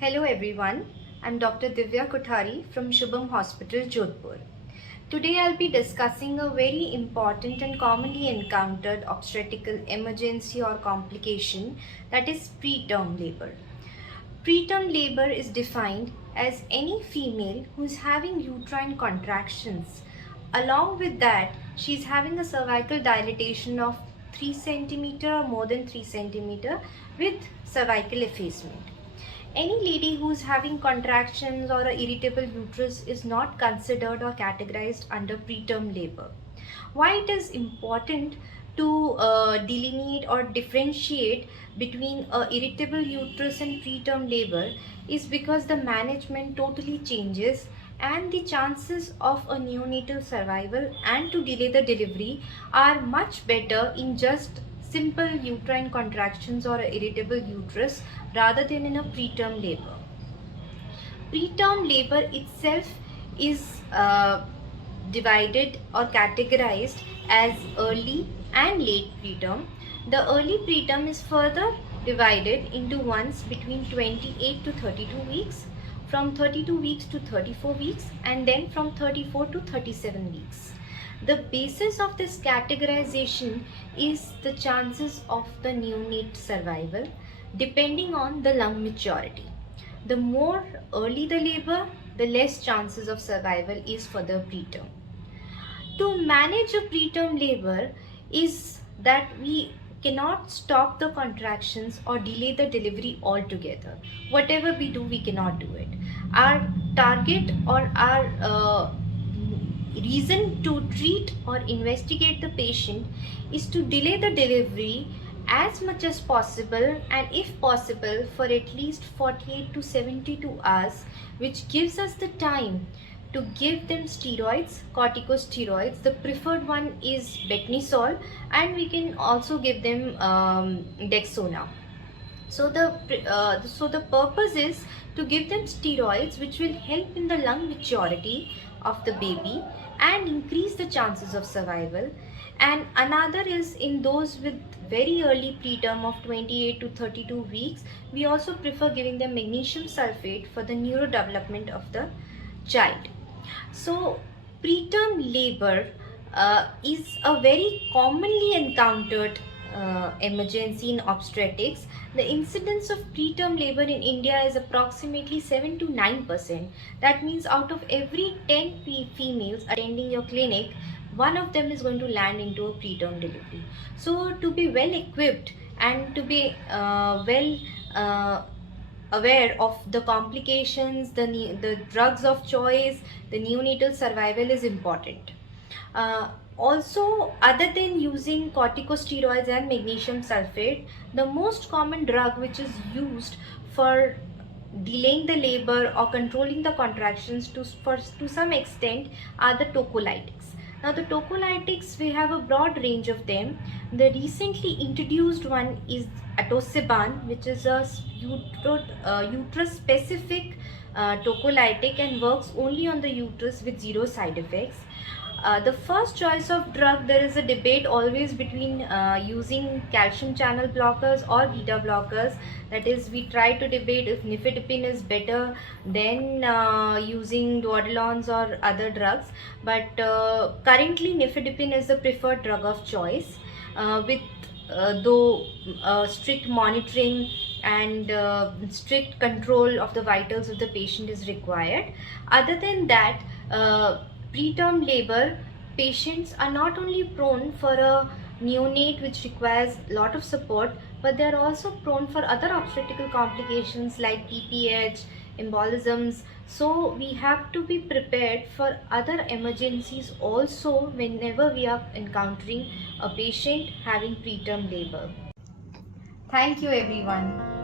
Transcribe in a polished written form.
Hello everyone, I'm Dr. Divya Kothari from Subham Hospital, Jaipur. Today I'll be discussing a very important and commonly encountered obstetrical emergency or complication, that is preterm labor. Preterm labor is defined as any female who is having uterine contractions. Along with that, she is having a cervical dilatation of 3 centimeter or more than 3 centimeter with cervical effacement. Any lady who is having contractions or an irritable uterus is not considered or categorized under preterm labor. Why it is important to delineate or differentiate between irritable uterus and preterm labor is because the management totally changes and the chances of a neonatal survival and to delay the delivery are much better in just simple uterine contractions or irritable uterus rather than in a preterm labor. Preterm labor itself is divided or categorized as early and late preterm. The early preterm is further divided into ones between 28 to 32 weeks, from 32 weeks to 34 weeks, and then from 34 to 37 weeks. The basis of this categorization is the chances of the neonate survival depending on the lung maturity. The more early the labor, the less chances of survival is for the preterm. To manage a preterm labor is that we cannot stop the contractions or delay the delivery altogether. Whatever we do, we cannot do it. Our target or our reason to treat or investigate the patient is to delay the delivery as much as possible, and if possible for at least 48 to 72 hours, which gives us the time to give them steroids, corticosteroids. The preferred one is betnisol, and we can also give them Dexona. So the purpose is to give them steroids which will help in the lung maturity of the baby and increase the chances of survival. And another is in those with very early preterm of 28 to 32 weeks, we also prefer giving them magnesium sulfate for the neurodevelopment of the child. So preterm labor is a very commonly encountered emergency in obstetrics. The incidence of preterm labor in India is approximately 7 to 9%. That means out of every 10 females attending your clinic, one of them is going to land into a preterm delivery. So to be well equipped and to be aware of the complications, the drugs of choice, the neonatal survival is important. Also, other than using corticosteroids and magnesium sulfate, the most common drug which is used for delaying the labor or controlling the contractions to some extent are the tocolytics. Now the tocolytics, we have a broad range of them. The recently introduced one is atosiban, which is a uterus specific tocolytic and works only on the uterus with zero side effects. The first choice of drug, there is a debate always between using calcium channel blockers or beta blockers. That is, we try to debate if nifedipine is better than using duodenons or other drugs. But currently nifedipine is the preferred drug of choice with though strict monitoring and strict control of the vitals of the patient is required. Other than that, preterm labor patients are not only prone for a neonate which requires a lot of support, but they are also prone for other obstetrical complications like PPH, embolisms. So we have to be prepared for other emergencies also whenever we are encountering a patient having preterm labor. Thank you everyone.